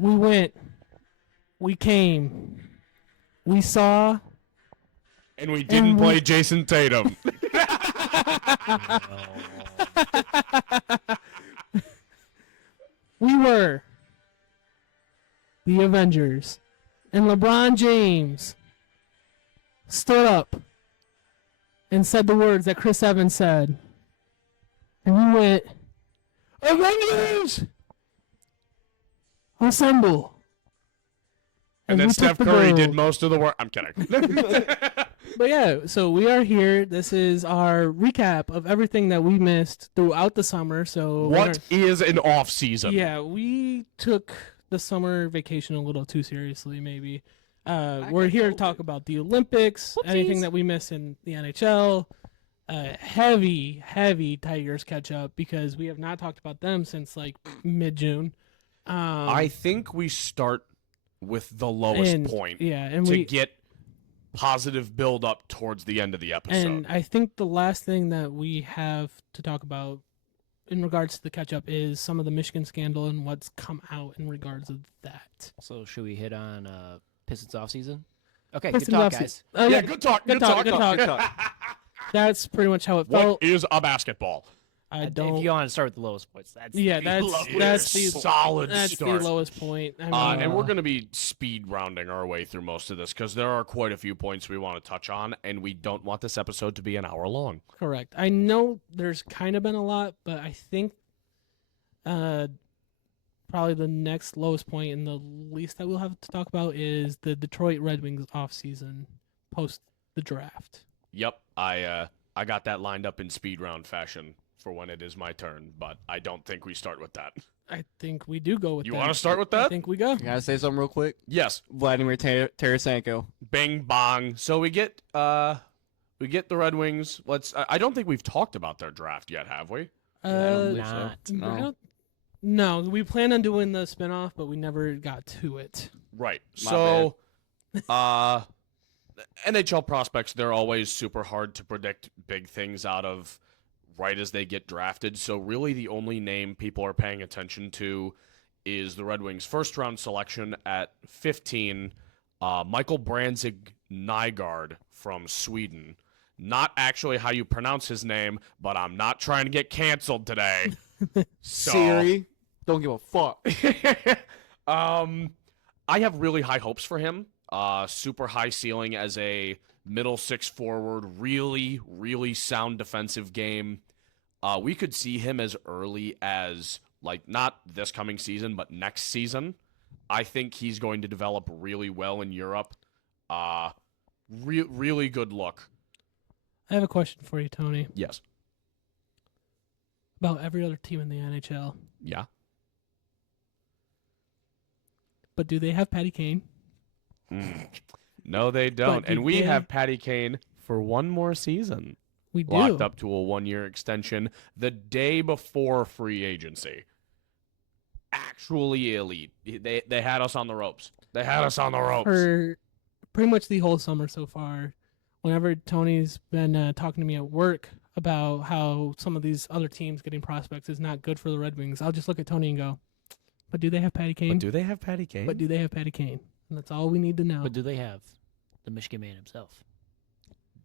We went. We came. We saw. And we didn't play Jason Tatum. We were the Avengers. And LeBron James stood up and said the words that Chris Evans said. And we went, Avengers! Assemble. And then we Steph took the Curry gold. did most of the work. I'm kidding. But yeah, so we are here. This is our recap of everything that we missed throughout the summer. So What is an off season? Yeah, we took the summer vacation a little too seriously, maybe. We're here to talk about the Olympics, anything that we missed in the NHL. Heavy Tigers catch up because we have not talked about them since like mid-June. I think we start with the lowest point and to get positive build up towards the end of the episode. And I think the last thing that we have to talk about in regards to the catch-up is some of the Michigan scandal and what's come out in regards of that. So should we hit on Pistons offseason? Okay, Pistons good talk, offseason. guys. Yeah, good talk. Good talk. That's pretty much how it felt. What is a basketball? I If don't. you want to start with the lowest points, that's Yeah, that's the solid That's start. the lowest point. I mean, And we're going to be speed rounding our way through most of this because there are quite a few points we want to touch on, and we don't want this episode to be an hour long. correct. I know there's kind of been a lot, but I think probably the next lowest point and the least that we'll have to talk about is the Detroit Red Wings offseason post the draft. Yep, I got that lined up in speed round fashion for when it is my turn, but I don't think we start with that. I think we do go with You that. want to start with I that? think we go. I gotta say something real quick. Yes. Vladimir Tarasenko. Bing bong. So we get the Red Wings. I don't think we've talked about their draft yet, have we? I don't believe not. so. No. No, we plan on doing the spinoff, but we never got to it. Right. My So NHL prospects, they're always super hard to predict big things out of right as they get drafted. So really the only name people are paying attention to is the Red Wings' first round selection at 15, Michael Branzig Nygard from Sweden. Not actually how you pronounce his name, but I'm not trying to get canceled today. So, Siri, don't give a fuck. I have really high hopes for him. Super high ceiling as a middle six forward, really sound defensive game. We could see him as early as, like, not this coming season, but next season. I think he's going to develop really well in Europe. Really good look. I have a question for you, Tony, Yes. about every other team in the NHL. Yeah. But do they have Patty Kane? No, they don't. But do And we they- have Patty Kane for one more season. We do. Locked up to a 1-year extension the day before free agency. Actually elite. They had us on the ropes. They had us on the ropes. For pretty much the whole summer so far, whenever Tony's been talking to me at work about how some of these other teams getting prospects is not good for the Red Wings, I'll just look at Tony and go, but do they have Patty Kane? But do they have Patty Kane? But do they have Patty Kane? And that's all we need to know. But do they have the Michigan man himself?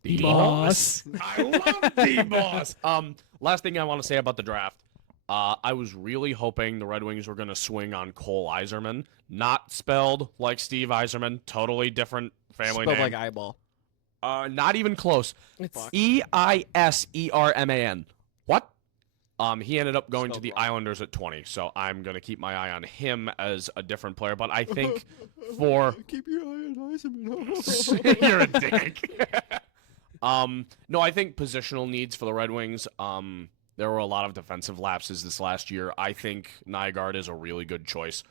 The boss. I love the boss. Last thing I want to say about the draft. I was really hoping the Red Wings were going to swing on Cole Yzerman. Not spelled like Steve Yzerman. Totally different family Spelled name. like eyeball. Not even close. It's Eiserman. What? He ended up going to Spelled the wrong. Islanders at 20, so I'm going to keep my eye on him as a different player. But I think for... Keep your eye on Eiserman. You're a dick. No, I think positional needs for the Red Wings. There were a lot of defensive lapses this last year. I think Nygard is a really good choice.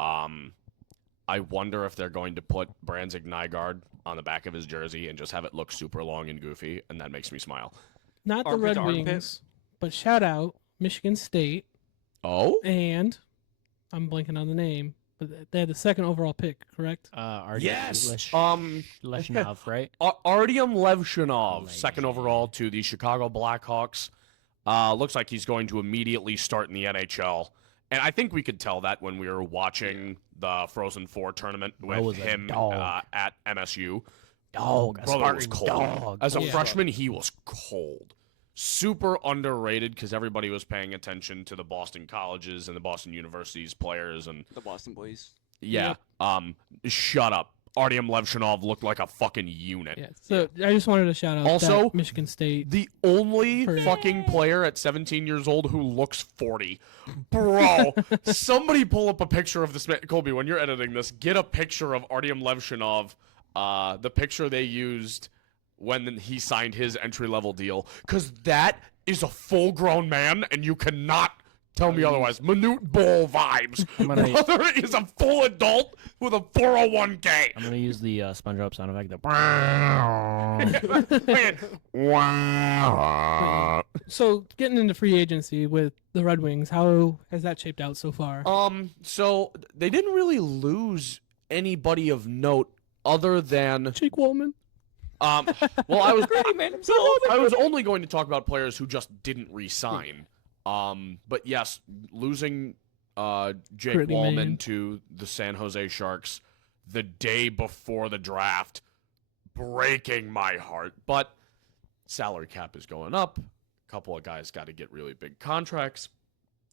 I wonder if they're going to put Branzig Nygard on the back of his jersey and just have it look super long and goofy, and that makes me smile. not the Armpit Red to armpit. Wings, but shout out Michigan State Oh? and I'm blanking on the name, but they had the second overall pick, correct? Artyom Yes! Leshnov, right? Artyom Levshinov, Levshinov. second overall to the Chicago Blackhawks. Looks like he's going to immediately start in the NHL. And I think we could tell that when we were watching the Frozen Four tournament Bro with was a him dog. at MSU. Dog, a Brother was Spartan cold. dog. As a Yeah. freshman, he was cold. Super underrated because everybody was paying attention to the Boston colleges and the Boston universities players and The Boston Boys. yeah. Shut up. Artyom Levshinov looked like a fucking unit. Yeah. So I just wanted to shout out Also, that Michigan State. The only For- fucking player at 17 years old who looks 40. Bro, somebody pull up a picture of this man. Colby, when you're editing this, get a picture of Artyom Levshinov, the picture they used when he signed his entry-level deal, because that is a full-grown man, and you cannot tell me otherwise. Minute Bowl vibes. I'm gonna- Brother is a full adult with a 401k. I'm gonna use the SpongeBob sound effect. Wow. So getting into free agency with the Red Wings, how has that shaped out so far? So they didn't really lose anybody of note other than Jake Wallman. well, I was man I was only going to talk about players who just didn't re-sign. But yes, losing Jake Gritty Wallman man. to the San Jose Sharks the day before the draft, breaking my heart. But salary cap is going up. A couple of guys got to get really big contracts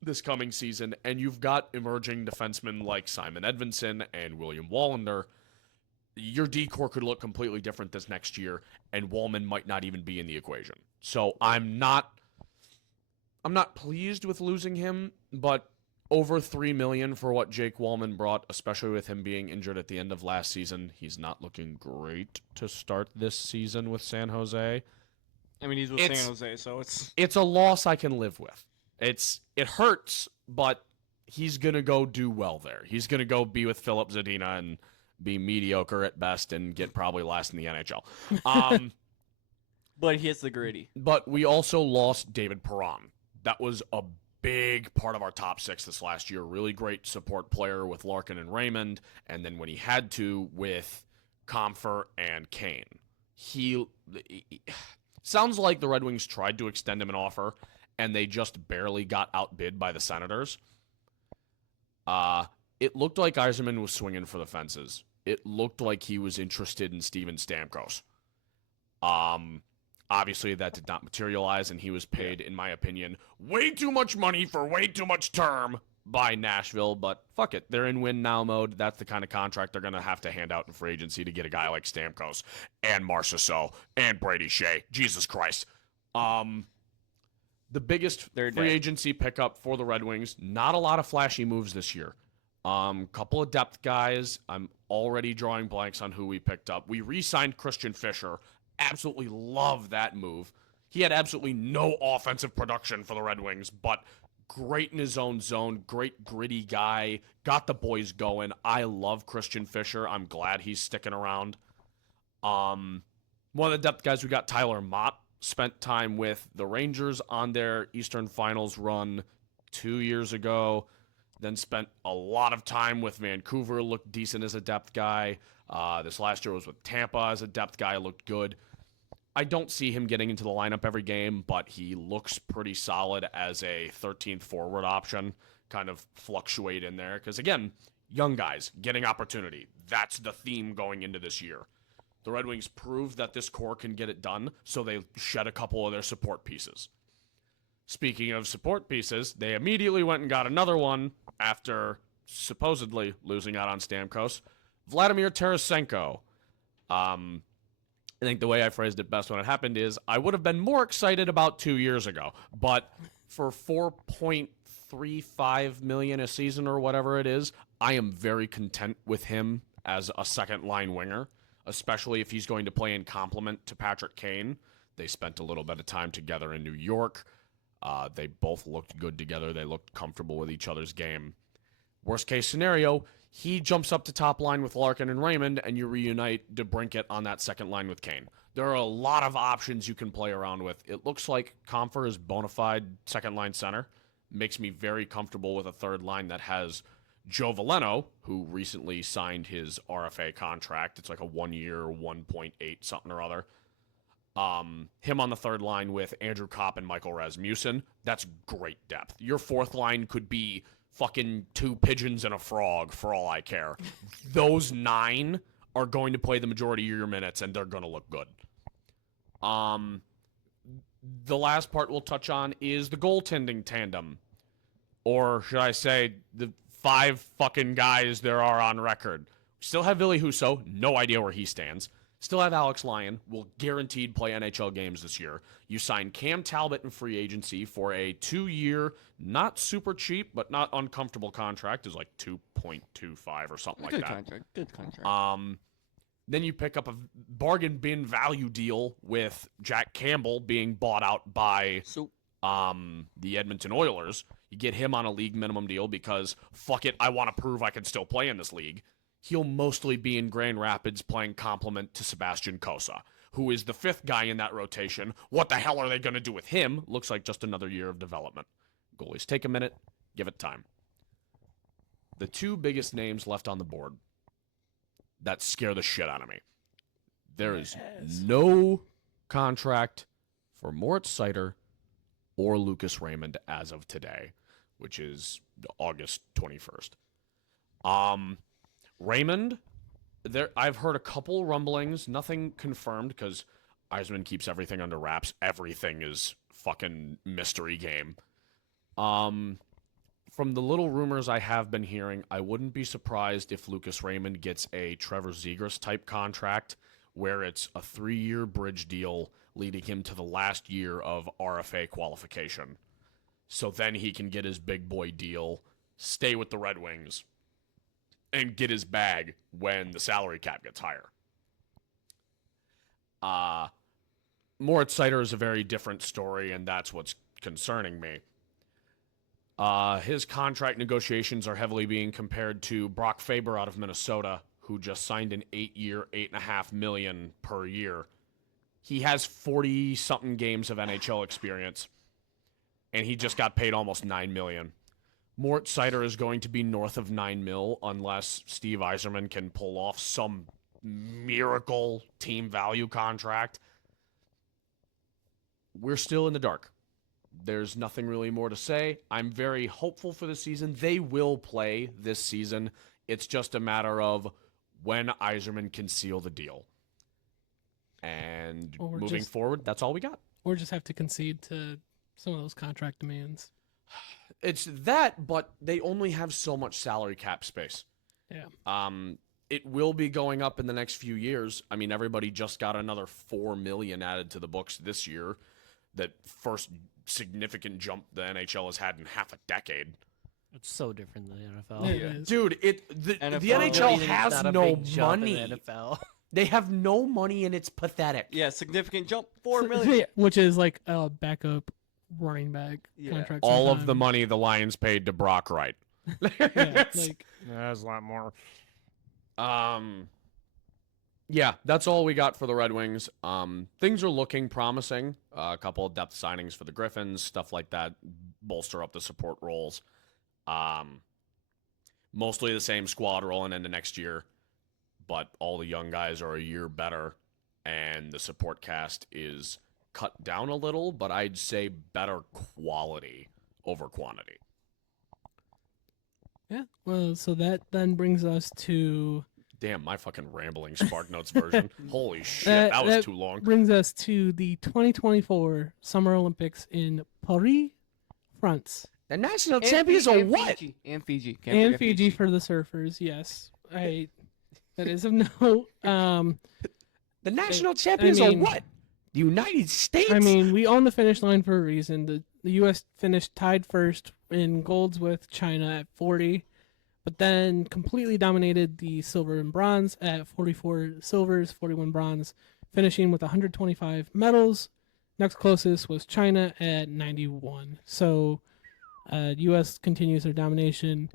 this coming season, and you've got emerging defensemen like Simon Edvinsson and William Wallander. Your D-core could look completely different this next year, and Wallman might not even be in the equation. So I'm not pleased with losing him, but over $3 million for what Jake Wallman brought, especially with him being injured at the end of last season. He's not looking great to start this season with San Jose. I mean, he's with It's- San Jose, so it's It's a loss I can live with. It hurts, but he's gonna go do well there. He's gonna go be with Philip Zadina and be mediocre at best and get probably last in the NHL. but he hits the gritty. But we also lost David Perron. That was a big part of our top six this last year. Really great support player with Larkin and Raymond, and then when he had to with Comfer and Kane. He sounds like the Red Wings tried to extend him an offer, and they just barely got outbid by the Senators. It looked like Yzerman was swinging for the fences. It looked like he was interested in Steven Stamkos. Obviously, that did not materialize, and he was paid, in my opinion, way too much money for way too much term by Nashville. But fuck it, they're in win-now mode. That's the kind of contract they're going to have to hand out in free agency to get a guy like Stamkos and Marchessault and Brady Shea. Jesus Christ. The biggest They're free dead. agency pickup for the Red Wings, not a lot of flashy moves this year. Couple of depth guys. I'm already drawing blanks on who we picked up. We re-signed Christian Fischer. Absolutely love that move. He had absolutely no offensive production for the Red Wings, but great in his own zone, great gritty guy, got the boys going. I love Christian Fischer. I'm glad he's sticking around. One of the depth guys we got, Tyler Mott, spent time with the Rangers on their Eastern Finals run 2 years ago. Then spent a lot of time with Vancouver, looked decent as a depth guy. This last year was with Tampa as a depth guy, looked good. I don't see him getting into the lineup every game, but he looks pretty solid as a 13th forward option, kind of fluctuate in there. Because again, young guys getting opportunity. That's the theme going into this year. The Red Wings proved that this core can get it done, so they shed a couple of their support pieces. Speaking of support pieces, they immediately went and got another one after supposedly losing out on Stamkos. Vladimir Tarasenko. I think the way I phrased it best when it happened is I would have been more excited about 2 years ago, but for $4.35 million a season or whatever it is, I am very content with him as a second line winger, especially if he's going to play in complement to Patrick Kane. They spent a little bit of time together in New York. They both looked good together. They looked comfortable with each other's game. Worst case scenario, he jumps up to top line with Larkin and Raymond, and you reunite DeBrincat on that second line with Kane. There are a lot of options you can play around with. It looks like Comfer is bona fide second line center. Makes me very comfortable with a third line that has Joe Veleno, who recently signed his RFA contract. It's like a 1 year, 1.8 something or other. Him on the third line with Andrew Kopp and Michael Rasmussen. That's great depth. Your fourth line could be fucking 2 pigeons and a frog for all I care. Those 9 are going to play the majority of your minutes, and they're going to look good. The last part we'll touch on is the goaltending tandem. Or should I say the 5 fucking guys there are on record. Still have Ville Husso, no idea where he stands. Still have Alex Lyon, will guaranteed play NHL games this year. You sign Cam Talbot in free agency for a 2-year, not super cheap, but not uncomfortable contract. Is like 2.25 or something like that. Good contract. Then you pick up a bargain bin value deal with Jack Campbell being bought out by the Edmonton Oilers. You get him on a league minimum deal because, fuck it, I want to prove I can still play in this league. He'll mostly be in Grand Rapids playing complement to Sebastian Cossa, who is the 5th guy in that rotation. What the hell are they going to do with him? Looks like just another year of development. Goalies, take a minute, give it time. The 2 biggest names left on the board that scare the shit out of me. There is no contract for Moritz Seider or Lucas Raymond as of today, which is August 21st. Raymond, I've heard a couple rumblings, nothing confirmed because Yzerman keeps everything under wraps. Everything is fucking mystery game. From the little rumors I have been hearing, I wouldn't be surprised if Lucas Raymond gets a Trevor Zegras type contract where it's a 3-year bridge deal leading him to the last year of RFA qualification. So then he can get his big boy deal, stay with the Red Wings, and get his bag when the salary cap gets higher. Moritz Seider is a very different story, and that's what's concerning me. His contract negotiations are heavily being compared to Brock Faber out of Minnesota, who just signed an 8-year, $8.5 million per year. He has 40-something games of NHL experience, and he just got paid almost $9 million. Moritz Seider is going to be north of $9 million unless Steve Yzerman can pull off some miracle team value contract. We're still in the dark. There's nothing really more to say. I'm very hopeful for the season. They will play this season. It's just a matter of when Yzerman can seal the deal. And moving forward, that's all we got. Or just have to concede to some of those contract demands. It's that, but they only have so much salary cap space. Yeah. It will be going up in the next few years. I mean, everybody just got another $4 million added to the books this year. That first significant jump the NHL has had in half a decade. It's so different than the NFL. It is. Dude, the NFL NHL has Not a no big jump in money. the NFL. They have no money, and it's pathetic. Yeah, significant jump, $4 million. Which is like a backup running back Yeah. contract. All of the sometimes. money the Lions paid to Brock Wright. Yeah, like There's a lot more. Yeah, that's all we got for the Red Wings. Things are looking promising. A couple of depth signings for the Griffins, stuff like that, bolster up the support roles. Mostly the same squad rolling into next year, but all the young guys are a year better, and the support cast is cut down a little, but I'd say better quality over quantity. yeah. Well, so that then brings us to Damn, my fucking rambling Spark Notes version. Holy shit, that was too long. brings us to the 2024 Summer Olympics in Paris, France, The national And champions Fiji, are and what? Fiji, and Fiji. Can't and forget Fiji for the surfers. Yes, that is of note. The national champions mean- are what? The United States? I mean, we own the finish line for a reason. The U.S. finished tied first in golds with China at 40, but then completely dominated the silver and bronze at 44 silvers, 41 bronze, finishing with 125 medals. Next closest was China at 91. So, U.S. continues their domination.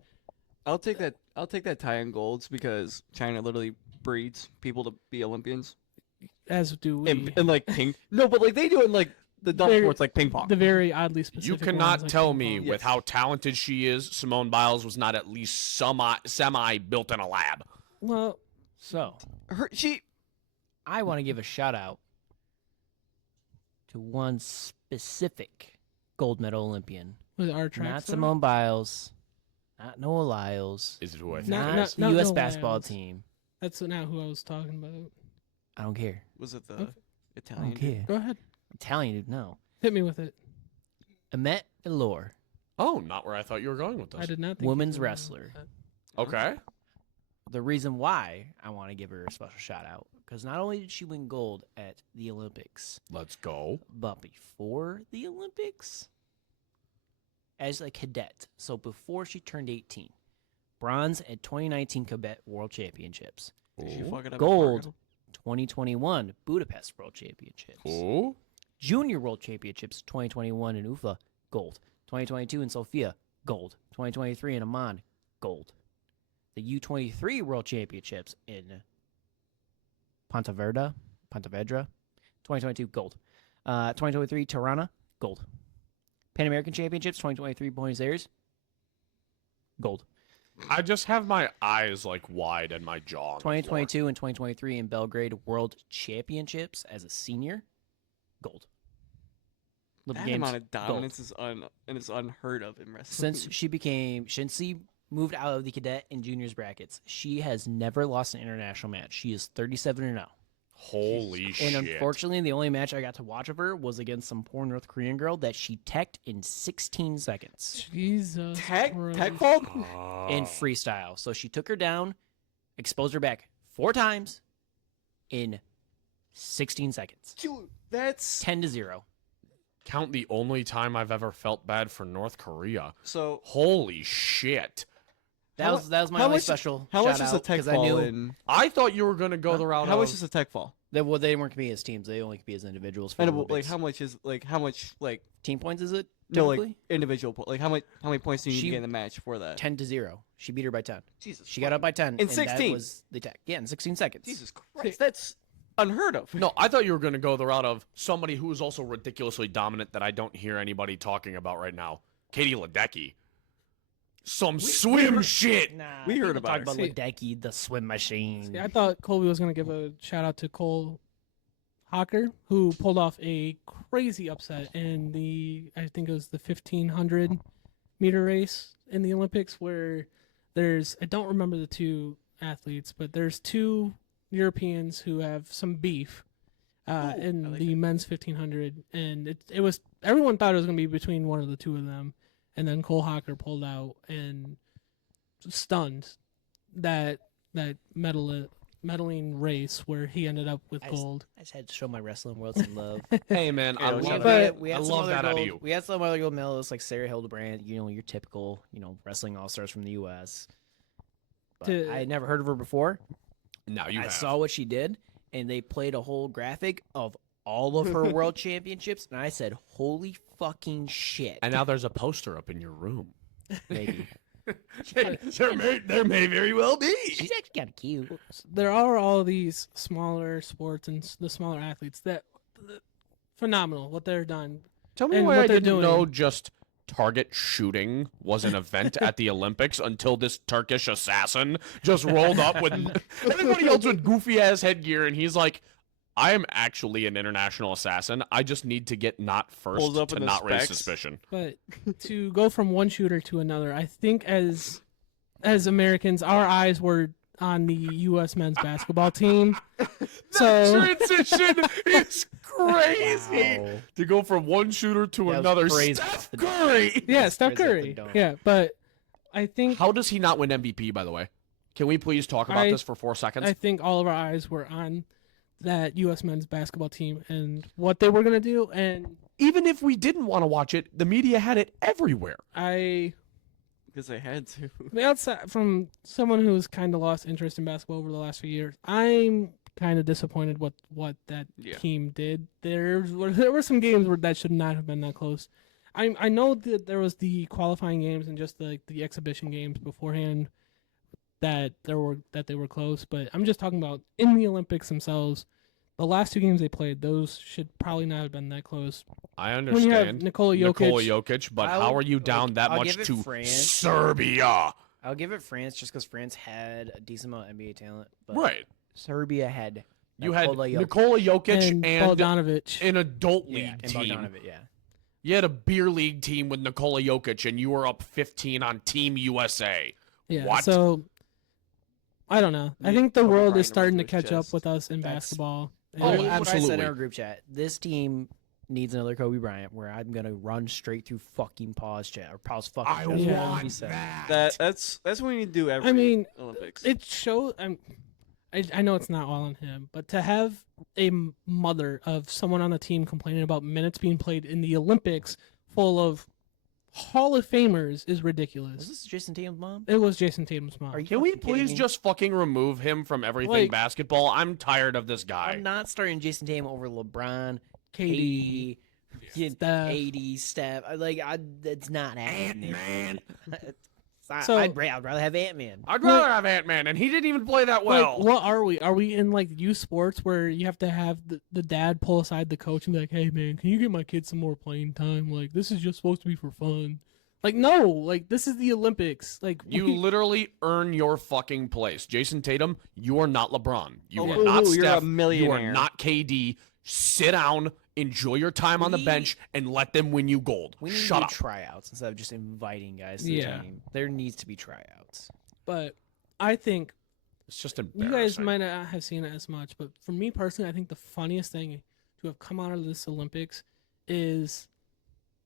I'll take that tie in golds because China literally breeds people to be Olympians. As do we. And like ping. No, but like they do it in like the dumb Very- sports like ping pong. The very oddly you specific. cannot ones like tell ping me pong. with how talented she is, Simone Biles was not at least semi built in a lab. Well, So, She I want to give a shout out to one specific gold medal Olympian. with our track Not star? Simone Biles, Not Noah Lyles. Is it who I think? Not- Not, not- the not U.S. Noah basketball Lyles. team. That's not who I was talking about. I don't care. Was it the Okay. I Italian? don't dude? care. Go ahead. Italian dude, no. Hit me with it. Amet Elor, Oh, not where I thought you were going with this. I did not think. women's you were- wrestler. Okay. The reason why I want to give her a special shout out, because not only did she win gold at the Olympics, Let's go. but before the Olympics, as a cadet, so before she turned 18, bronze at 2019 Cadet World Championships, Did she Ooh. fuck it up at gold Fargo? 2021 Budapest World Championships, Ooh. Junior World Championships 2021 in Ufa, gold, 2022 in Sofia, gold, 2023 in Amman, gold. The U23 World Championships in Pontevedra, 2022 gold. 2023 Tirana, gold. Pan American Championships 2023 Buenos Aires, gold. I just have my eyes like wide and my jaw. On the floor. 2022 and 2023 in Belgrade World Championships as a senior, gold. Olympic That Games, amount of gold. dominance is unheard of in wrestling. Since she moved out of the cadet and juniors brackets, she has never lost an international match. She is 37-0. Holy And shit! unfortunately, the only match I got to watch of her was against some poor North Korean girl that she teched in 16 seconds Jesus. tech Christ. fault. in freestyle. So she took her down, exposed her back 4 times in 16 seconds. Dude, that's 10-0. Count the only time I've ever felt bad for North Korea. so. Holy shit! That How was my how only much- special How much shout is a out, tech 'cause I fall knew in? I thought you were gonna go the route How of much is a tech fall? they weren't competing as teams. They only compete as individuals. For And the like Olympics. how much team points is it? no like Typically? individual like how many points do you need She- to get in the match for that? 10-0. She beat her by 10. Jesus, She got up by 10 In and 16? That was the tech. Yeah, in 16 seconds. Jesus Christ, that's unheard of. No, I thought you were gonna go the route of somebody who is also ridiculously dominant that I don't hear anybody talking about right now. Katie Ledecky. Some swim shit. Nah, We heard people about talk her. about See- Ledecky, the swim machine. See, I thought Colby was going to give a shout out to Cole Hawker, who pulled off a crazy upset in I think it was the 1500 meter race in the Olympics, where I don't remember the two athletes, but there's 2 Europeans who have some beef in I like the it. men's 1500, and it was everyone thought it was going to be between one of the two of them, and then Cole Hawker pulled out and stunned that medaling race where he ended up with I just- gold. I just had to show my wrestling world some love. Hey man, I Yeah, love but- that. we I had some love other that out of gold- you. We had some other gold medalists like Sarah Hildebrand, your typical, wrestling all-stars from the U.S. But To- I had never heard of her before. Now you I have. saw what she did, and they played a whole graphic of all of her world championships, and I said, holy fucking shit. And now there's a poster up in your room. Maybe. there may very well be. She's actually kind of cute. There are all these smaller sports and the smaller athletes that phenomenal what they're done. Tell me And why what I they're didn't doing. know just target shooting was an event at the Olympics until this Turkish assassin just rolled up with everybody else with goofy ass headgear, and he's like, I am actually an international assassin. I just need to get not first Pulls up to in the not raise specs. suspicion. But to go from one shooter to another, I think as Americans, our eyes were on the U.S. men's basketball team. So Transition is crazy. Wow. To go from one shooter to That was another. crazy. Steph Curry. yeah, Steph crazy up Curry. and down. Yeah, but I think How does he not win MVP, by the way? Can we please talk about I- this for 4 seconds? I think all of our eyes were on that U.S. men's basketball team and what they were gonna do, and Even if we didn't want to watch it, the media had it everywhere. Because they had to. Outside from someone who's kind of lost interest in basketball over the last few years, I'm kind of disappointed what that Yeah. team did. There were some games where that should not have been that close. I know that there was the qualifying games and just the exhibition games beforehand that they were close, but I'm just talking about in the Olympics themselves. The last 2 games they played, those should probably not have been that close. I When you have understand. Nikola Jokic, but I'll- how are you down like, that I'll much give it to France. Serbia? I'll give it France just because France had a decent amount of NBA talent. But Right. Serbia had You had Nikola Jokic. Nikola Jokic and and Bogdanovic. an adult league and team. Bogdanovic, yeah. You had a beer league team with Nikola Jokic, and you were up 15 on Team USA. Yeah. What? So I don't know. I Need think the Kobe world Bryant is to run starting to through his catch up chest. with us in That's- basketball. Oh, Literally what I said absolutely. in our group chat. This team needs another Kobe Bryant where I'm going to run straight through fucking pause chat or pause fucking I chat. Yeah. want said. that. That's what we need to do every I mean, Olympics. it shows. I know it's not all on him, but to have a mother of someone on the team complaining about minutes being played in the Olympics full of Hall of Famers is Was ridiculous. this Jason Tatum's mom? It was Jason Tatum's mom. Are you Can we fucking kidding please me? just fucking remove him from everything Like- basketball? I'm tired of this guy. I'm not starting Jason Tatum over LeBron, KD, KD, Steph. AD, Steph. It's not happening. Ant-Man. So- I'd rather have Ant-Man. I'd rather have Ant-Man, and he didn't even play that well. Like, what are we? Are we in like youth sports where you have to have the dad pull aside the coach and be like, "Hey man, can you get my kid some more playing time? Like this is just supposed to be for fun." Like no, like this is the Olympics. Like You literally earn your fucking place. Jason Tatum, you are not LeBron. You Oh, are ooh, not ooh, Steph. you're a You are millionaire. not KD. Sit down, enjoy your time on the We- bench, and let them win you gold. We need Shut to up. do tryouts instead of just inviting guys to Yeah. the team. There needs to be tryouts. but I think It's just you embarrassing. guys might not have seen it as much, but for me personally, I think the funniest thing to have come out of this Olympics is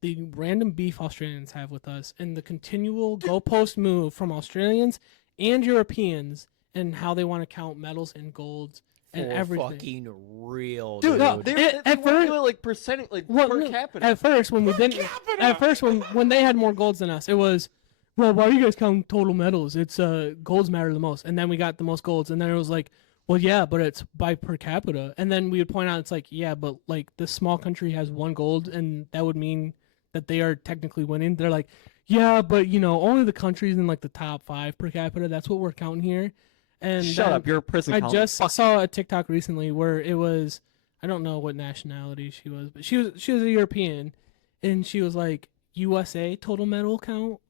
the random beef Australians have with us and the continual goalpost move from Australians and Europeans and how they want to count medals and golds and For everything. fucking real, Dude, dude. no, they at want to first- do it like percentage, like Well, per no, capita. At first, when we didn't, at first when they had more golds than us, it was, well, why are you guys counting total medals? It's golds matter the most, and then we got the most golds, and then it was like, well, yeah, but it's by per capita, and then we would point out it's like, yeah, but like this small country has one gold, and that would mean that they are technically winning. They're like, yeah, but you know, only the countries in like the top 5 per capita. That's what we're counting here. And Shut then up, you're a prison. I colony. just Fuck. saw a TikTok recently where it was, I don't know what nationality she was, but she was a European, and she was like, USA total medal count,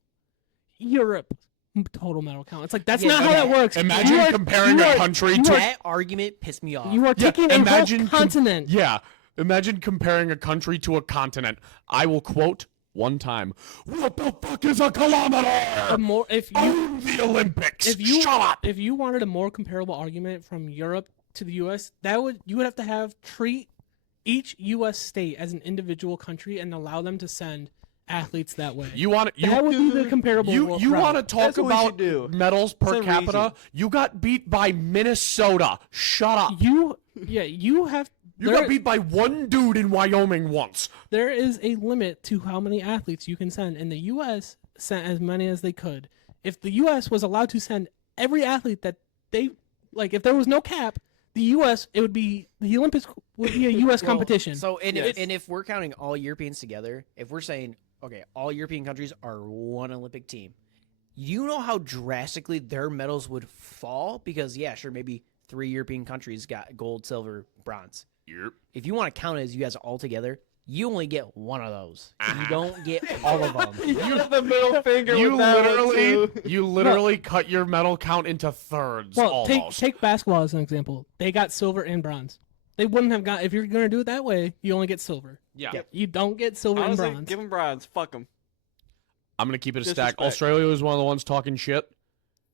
Europe total medal count. It's like that's Yeah, not how yeah. that works. Imagine You are- comparing you a are- country you to are- That argument pissed me off. You are Yeah, taking a imagine whole continent. Yeah. Imagine comparing a country to a continent. I will quote one time. What the fuck is a kilometer? More if you Own the Olympics. if you Shut up. if you wanted a more comparable argument from Europe to the U.S., you would have to treat each U.S. state as an individual country and allow them to send athletes that way. You want that would be the comparable. you route. want to talk That's what we about should do. medals per Send capita? region. You got beat by Minnesota. Shut up. you have. You there, got beat by one dude in Wyoming once. there is a limit to how many athletes you can send, and the U.S. sent as many as they could. If the U.S. was allowed to send every athlete that they like, if there was no cap, the U.S. it would be the Olympics would be a U.S. Well, competition. So, and, Yes. if we're counting all Europeans together, if we're saying, okay, all European countries are one Olympic team, you know how drastically their medals would fall? Because, yeah, sure, maybe 3 European countries got gold, silver, bronze. Yep. If you want to count it as you guys all together, you only get one of those. You Uh-huh. don't get all of them. You have the middle finger. You with that one, literally, too. you literally cut your medal count into thirds. well, almost. take basketball as an example. They got silver and bronze. They wouldn't have got if you're gonna do it that way. You only get silver. Yeah. Yep. You don't get silver Honestly, and bronze. give him bronze. Fuck him. I'm gonna keep it a stack. Disrespect. Australia was one of the ones talking shit.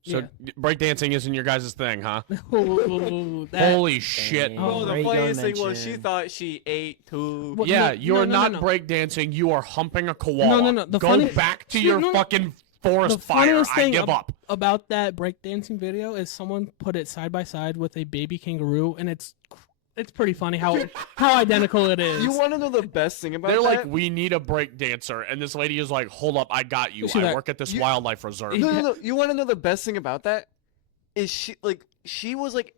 So Yeah. breakdancing isn't your guys' thing, huh? Ooh, that- Holy shit. Damn. Oh, the great funniest young thing was she mention. thought she ate too. Well, Yeah, no, you're no, no, not no. breakdancing. You are humping a koala. No. The Go funny- back to See, your no, no. fucking forest The fire. funniest I thing give up. about that breakdancing video is someone put it side by side with a baby kangaroo, and it's pretty funny how identical it is. You want to know the best thing about They're that? like, we need a break dancer, and this lady is like, hold up, I got you. She's I like, work at this you- wildlife reserve. No. You want to know the best thing about that? Is she was like,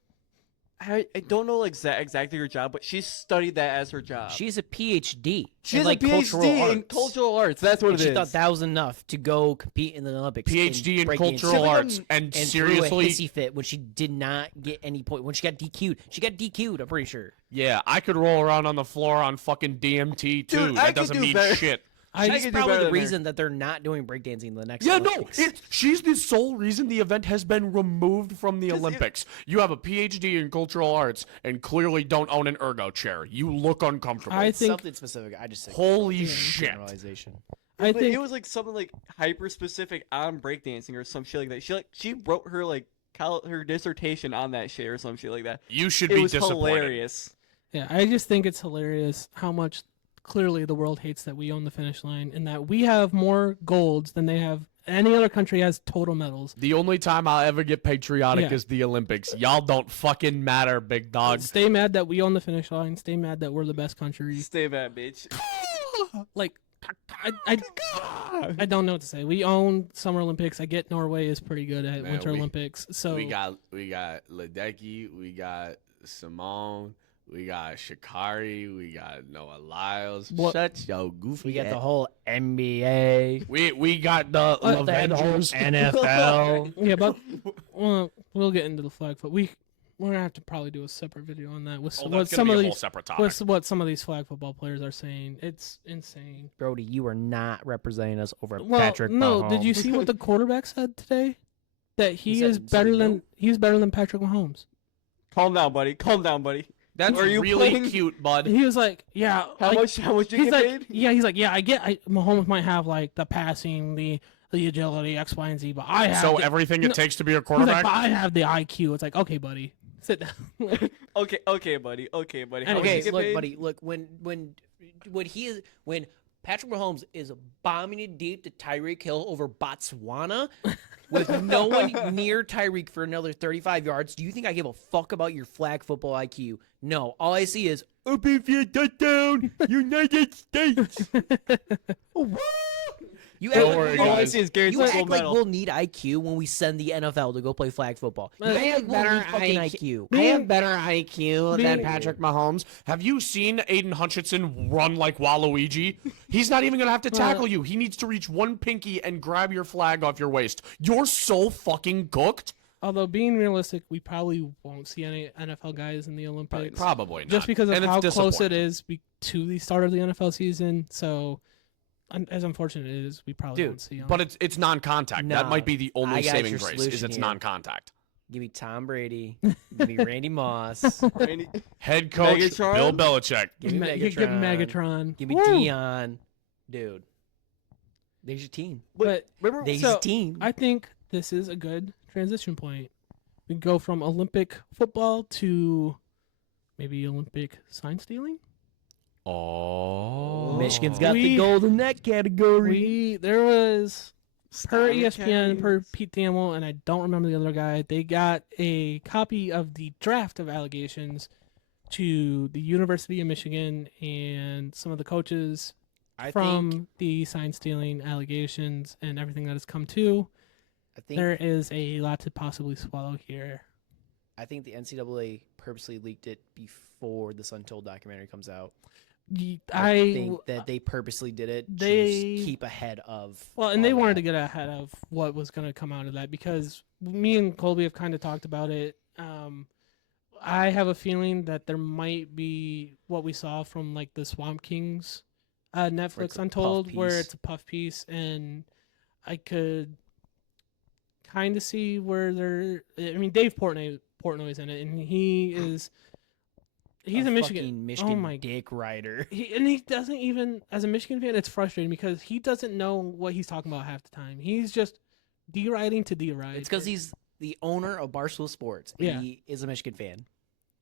I don't know exactly her job, but she studied that as her job. She's a PhD. She in has like a cultural PhD arts. in cultural arts. That's what And it she is. thought that was enough to go compete in the Olympics. PhD in breakdancing. cultural like arts, and And threw a seriously, hissy fit when she did not get any point. When she got DQ'd. She got DQ'd, I'm pretty sure. yeah, I could roll around on the floor on fucking DMT too. Dude, I that could doesn't do mean better. shit. I She's could do probably better the than her. reason that they're not doing breakdancing the next Yeah, no, Olympics. she's the sole reason the event has been removed from the 'Cause Olympics. You have a PhD in cultural arts and clearly don't own an ergo chair. You look uncomfortable. I It's think- something specific. I just think Holy it's shit. generalization. I But think it was like something like hyper specific on breakdancing or some shit like that. She wrote her like her dissertation on that shit or some shit like that. You should It be was disappointed. hilarious. Yeah, I just think it's hilarious how much clearly the world hates that we own the finish line and that we have more golds than they have. Any other country has total medals. The only time I'll ever get patriotic Yeah. is the Olympics. Y'all don't fucking matter, big dog. Stay mad that we own the finish line. Stay mad that we're the best country. Stay mad, bitch. Like, I don't know what to say. We own Summer Olympics. I get Norway is pretty good at Man, Winter we- Olympics. So we got Ledecky, we got Simone, we got Shikari, we got Noah Lyles. What- Shut your goofy We got the ass. whole NBA, We got the the whole Avengers. NFL. yeah, but we'll get into the flag foot. We're gonna have to probably do a separate video on that with Oh, what that's some gonna of be a whole these separate topic. what some of these flag football players are saying. It's insane. Brody, you are not representing us over Well, Patrick no, did you Mahomes. see what the quarterback said today? That He he said is something better than new? he's better than Patrick Mahomes. Calm down, buddy. Calm down, buddy. That's Are you really playing- cute, bud. He was like, yeah, How like, much? How much you he's get like, paid? yeah, he's like, yeah, Mahomes might have like the passing, the agility, X, Y, and Z, but I have. So the, everything it No, takes to be a he's like, quarterback. but I have the IQ. It's like, okay, buddy, sit down. Okay, buddy. Okay, buddy. How much Okay, you get look, paid? buddy. Look, when Patrick Mahomes is bombing it deep to Tyreek Hill over Botswana, with no one near Tyreek for another 35 yards, do you think I give a fuck about your flag football IQ? No. All I see is open field touchdown, United States. You act, Don't like, worry, we'll- All I guys. see is Gary's you gold act like medal. we'll need IQ when we send the NFL to go play flag football. You I act have like we'll better need fucking IQ. IQ. I have better IQ than Being- Patrick Mahomes. Have you seen Aiden Hutchinson run like Waluigi? He's not even gonna have to tackle you. He needs to reach one pinky and grab your flag off your waist. You're so fucking cooked. Although being realistic, we probably won't see any NFL guys in the Olympics. Probably not. Just because of And it's how close it disappointing. is to the start of the NFL season. So, as unfortunate it is, we probably Dude, won't see them. But it's non-contact. That No, might be the I only got saving your grace. Is solution it's here. non-contact. Give me Tom Brady. Give me Randy Moss. Randy- Head coach Megatron? Bill Belichick. Give me give Megatron. Give me Woo! Dion. Dude. There's your team. But Remember? There's So, your team. I think this is a good transition point. We go from Olympic football to maybe Olympic sign stealing. Oh. Michigan's got We- the gold in that category. There was per Star ESPN, per Academies. Pete Thamel, and I don't remember the other guy. They got a copy of the draft of allegations to the University of Michigan and some of the coaches I from think the sign stealing allegations and everything that has come to. There is a lot to possibly swallow here. I think the NCAA purposely leaked it before this Untold documentary comes out. I think that they purposely did it they- to keep ahead of. Well, and they all wanted that. to get ahead of what was going to come out of that because me and Colby have kind of talked about it. I have a feeling that there might be what we saw from like the Swamp Kings Netflix it's a puff Untold, where piece. it's a puff piece, and I could kind of see where they're. I mean, Dave Portnoy's in it, and he's a Michigan. fucking Michigan oh my dick rider. He doesn't even, as a Michigan fan, it's frustrating because he doesn't know what he's talking about half the time. He's just deriding to deride. It's because he's the owner of Barstool Sports. And Yeah. he is a Michigan fan.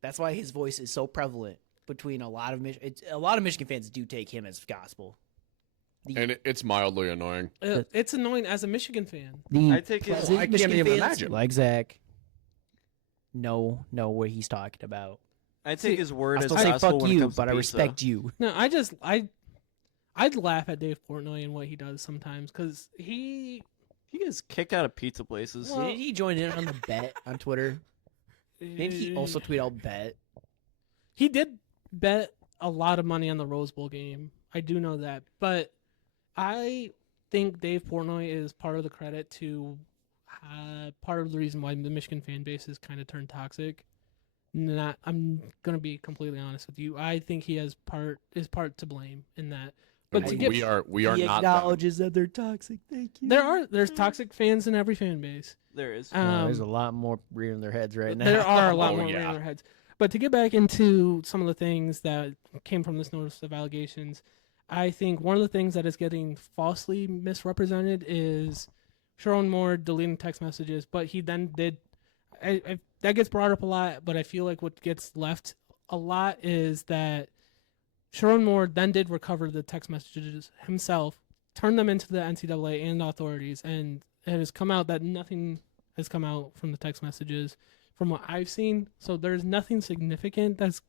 That's why his voice is so prevalent between a lot of Michigan fans do take him as gospel. And it's mildly annoying. It's annoying as a Michigan fan. I take it. pleasant I can't Michigan even fans, imagine. like Zach, know what he's talking about. I See, take his word I as still say gospel fuck when it you, comes to but I pizza. respect you. No, I'd laugh at Dave Portnoy and what he does sometimes because he He gets kicked out of pizza places. Well- Didn't he join in on the bet on Twitter? Didn't he also tweet out bet? He did bet a lot of money on the Rose Bowl game. I do know that, but I think Dave Portnoy is part of the credit to part of the reason why the Michigan fan base is kind of turned toxic. I'm gonna be completely honest with you. I think he has part to blame in that. But to get we are He not them. acknowledges that they're toxic. Thank you. there's toxic fans in every fan base. There is. There's a lot more rearing their heads right now. There are a lot Oh, more yeah. in their heads. But to get back into some of the things that came from this notice of allegations, I think one of the things that is getting falsely misrepresented is Sharon Moore deleting text messages, but he then did. That gets brought up a lot, but I feel like what gets left a lot is that Sharon Moore then did recover the text messages himself, turned them into the NCAA and the authorities, and it has come out that nothing has come out from the text messages from what I've seen. So there's nothing significant that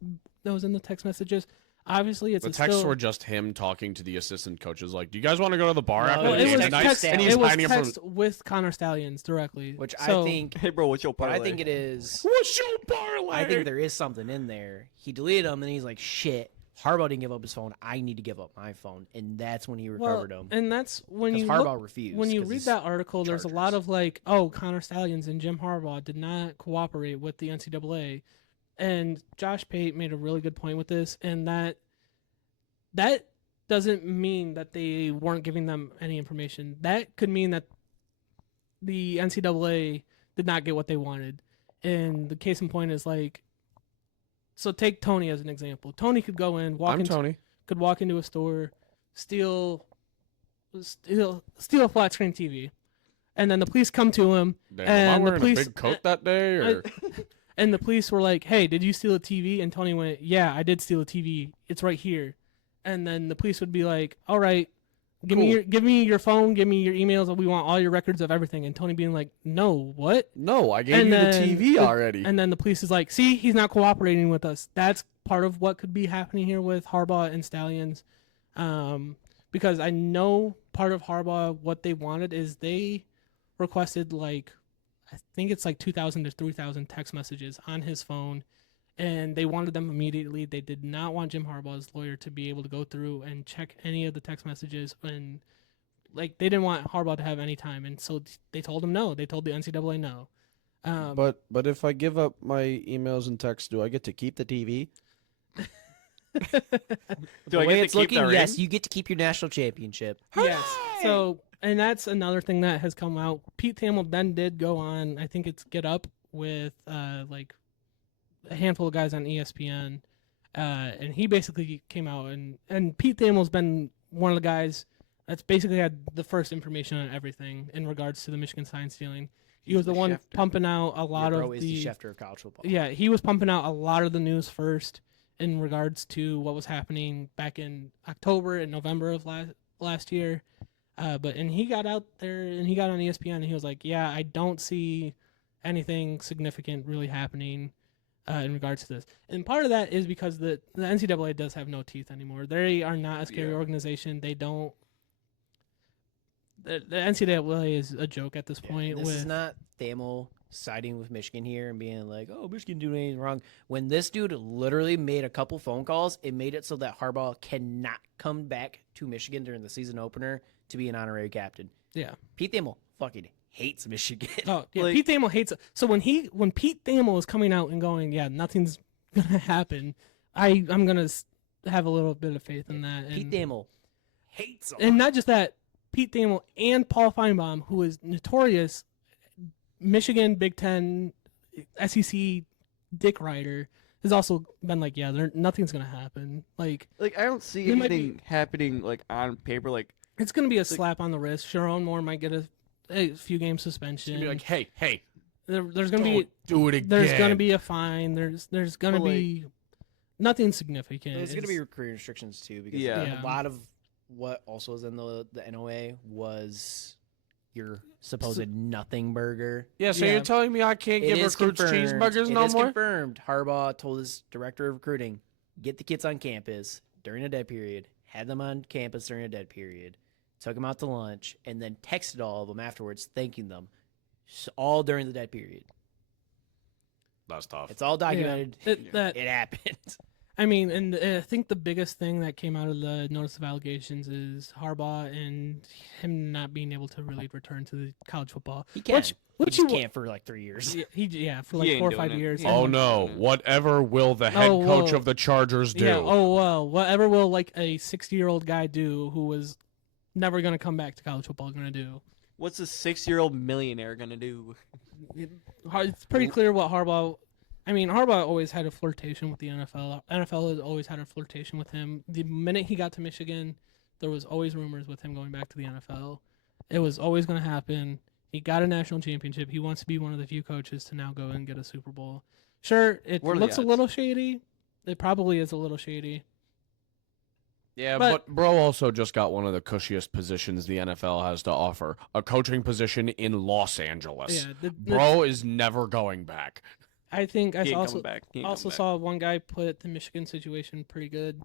was in the text messages. Obviously, it's The a texts still, were just him talking to the assistant coaches, like, "Do you guys want to go to the bar No, after well, the it game was tonight?" text- And he's it was hiding from. text with Connor Stallions directly, Which So- I think, Hey, bro, what's your but parlay? I think it is. What's your parlay? I think there is something in there. He deleted them, and he's like, "Shit, Harbaugh didn't give up his phone. I need to give up my phone," and that's when he recovered them. and that's when Because you Harbaugh look, refused. when you 'cause read he's- that article, there's a lot Chargers. of like, oh, Connor Stallions and Jim Harbaugh did not cooperate with the NCAA, and Josh Pate made a really good point with this, and that doesn't mean that they weren't giving them any information. That could mean that the NCAA did not get what they wanted, and the case in point is like, so take Tony as an example. Tony could go in, Tony. could walk into a store, steal a flat screen TV, and then the police come to him, Damn, and am I the wearing police- a big coat that day? Or and the police were like, "Hey, did you steal a TV?" And Tony went, "Yeah, I did steal a TV. It's right here." And then the police would be like, "All right, give me your phone, give me your emails. We want all your records of everything." And Tony being like, "No, what?" no, I gave And you the then TV already. And then the police is like, "See, he's not cooperating with us." That's part of what could be happening here with Harbaugh and Stallions, because I know part of Harbaugh what they wanted is they requested like, I think it's like 2,000 to 3,000 text messages on his phone, and they wanted them immediately. They did not want Jim Harbaugh's lawyer to be able to go through and check any of the text messages, and like they didn't want Harbaugh to have any time, and so they told him no. They told the NCAA no. But if I give up my emails and texts, do I get to keep the TV? Do the I way get it's to keep looking, the yes, ring? you get to keep your national championship. Yes. So, and that's another thing that has come out. Pete Thamel then did go on, I think it's Get Up with like a handful of guys on ESPN, and he basically came out and Pete Thamel's been one of the guys that's basically had the first information on everything in regards to the Michigan sign stealing. He He's was the the one Schefter. pumping out a lot Your bro of is the Schefter of college football. Yeah, he was pumping out a lot of the news first in regards to what was happening back in October and November of last year. And he got out there and he got on ESPN and he was like, "Yeah, I don't see anything significant really happening in regards to this." And part of that is because the NCAA does have no teeth anymore. They are not a scary organization. They don't. The NCAA is a joke at this point. This is not Thamel siding with Michigan here and being like, "Oh, Michigan doing anything wrong." When this dude literally made a couple phone calls, it made it so that Harbaugh cannot come back to Michigan during the season opener to be an honorary captain. Yeah. Pete Thamel fucking hates Michigan. Oh, yeah. Like- Pete Thamel hates it. So when Pete Thamel is coming out and going, "Yeah, nothing's gonna happen," I'm gonna have a little bit of faith in that. Pete And, Thamel hates him. and not just that, Pete Thamel and Paul Feinbaum, who is notorious Michigan Big Ten SEC dick rider, has also been like, "Yeah, nothing's gonna happen." Like Like, I don't see They might anything happening like on paper. Like, it's gonna be a slap on the wrist. Sharon Moore might get a few game suspension. She'd be like, "Hey, There's gonna be don't do it again." There's gonna be a fine. There's gonna But, like- be nothing significant. There's going to It's- be career restrictions too, because Yeah. Yeah. a lot of what also was in the NOA was your supposed nothing burger. Yeah, so Yeah. you're telling me I can't give recruits cheeseburgers no It is more? confirmed. Harbaugh told his director of recruiting, get the kids on campus during a dead period, had them on campus during a dead period, took them out to lunch, and then texted all of them afterwards thanking them, all during the dead period. That's tough. It's all documented. That It happened. I mean, and I think the biggest thing that came out of the notice of allegations is Harbaugh and him not being able to really return to the college football. He can. Which he just he can't for like 3 years. Yeah, for He like ain't 4 or doing 5 it. years. He and Oh ain't no! doing it. Whatever will the head Oh, coach whoa. of the Chargers do? Yeah. Oh well, whatever will like a 60-year-old guy do who was never gonna come back to college football gonna do? What's a 6-year-old millionaire gonna do? It's pretty clear what Harbaugh. I mean, Harbaugh always had a flirtation with the NFL. NFL has always had a flirtation with him. The minute he got to Michigan, there was always rumors with him going back to the NFL. It was always going to happen. He got a national championship. He wants to be one of the few coaches to now go and get a Super Bowl. Sure, it What are the looks a odds? little shady. It probably is a little shady. Yeah, But- but bro also just got one of the cushiest positions the NFL has to offer, a coaching position in Los Angeles. Yeah, Bro is never going back. I think I He ain't also coming back. He ain't also coming back. saw one guy put the Michigan situation pretty good.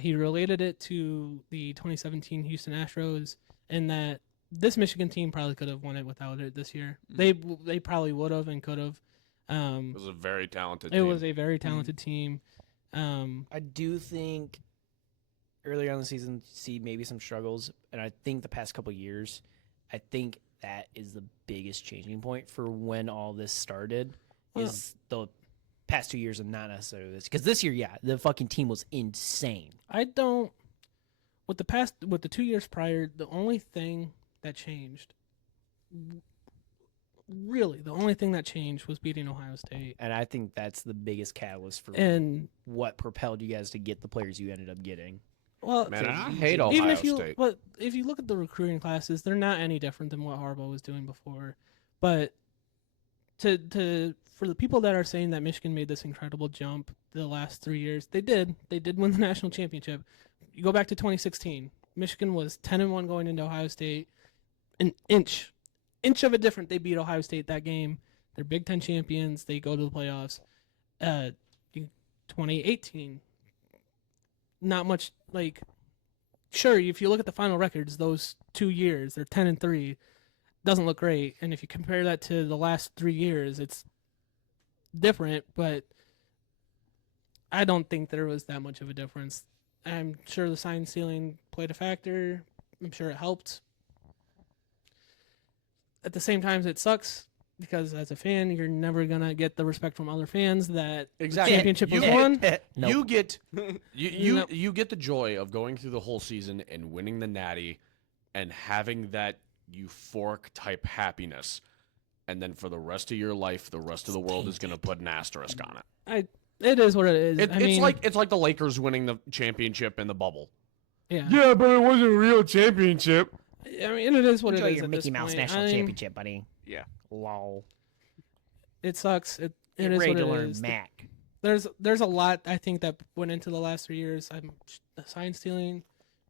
He related it to the 2017 Houston Astros, in that this Michigan team probably could have won it without it this year. They probably would have and could have. It was a very talented It team. was a very talented team. I do think earlier on in the season, see maybe some struggles, and I think the past couple years, I think that is the biggest changing point for when all this started. Well- Is the past 2 years and not necessarily this, because this year, yeah, the fucking team was insane. I don't. With the 2 years prior, the only thing that changed, really, the only thing that changed was beating Ohio State. And I think that's the biggest catalyst for And what propelled you guys to get the players you ended up getting. well, Man, I even hate Ohio if you State. but if you look at the recruiting classes, they're not any different than what Harbaugh was doing before. But to for the people that are saying that Michigan made this incredible jump the last 3 years, they did. They did win the national championship. You go back to 2016. Michigan was 10-1 going into Ohio State. An inch of it different. They beat Ohio State that game. They're Big Ten champions. They go to the playoffs. 2018. Not much like. Sure, if you look at the final records, those 2 years, they're 10-3. Doesn't look great, and if you compare that to the last 3 years, it's different. But I don't think there was that much of a difference. I'm sure the sign stealing played a factor. I'm sure it helped. At the same time, it sucks because as a fan, you're never gonna get the respect from other fans that Exactly. the championship You was get- won. Nope. You get Nope. you get the joy of going through the whole season and winning the Natty and having that euphoric type happiness, and then for the rest of your life, the rest of the world is going to put an asterisk on it. It is what it is. I mean, It's like the Lakers winning the championship in the bubble. yeah. Yeah, but it wasn't a real championship. I mean, it is what Enjoy it is. your at Mickey this Mouse point. National I mean, Championship, buddy. Yeah. Lol. It sucks. It Get is ready what to it learn is. Mac. There's a lot I think that went into the last 3 years. Sign stealing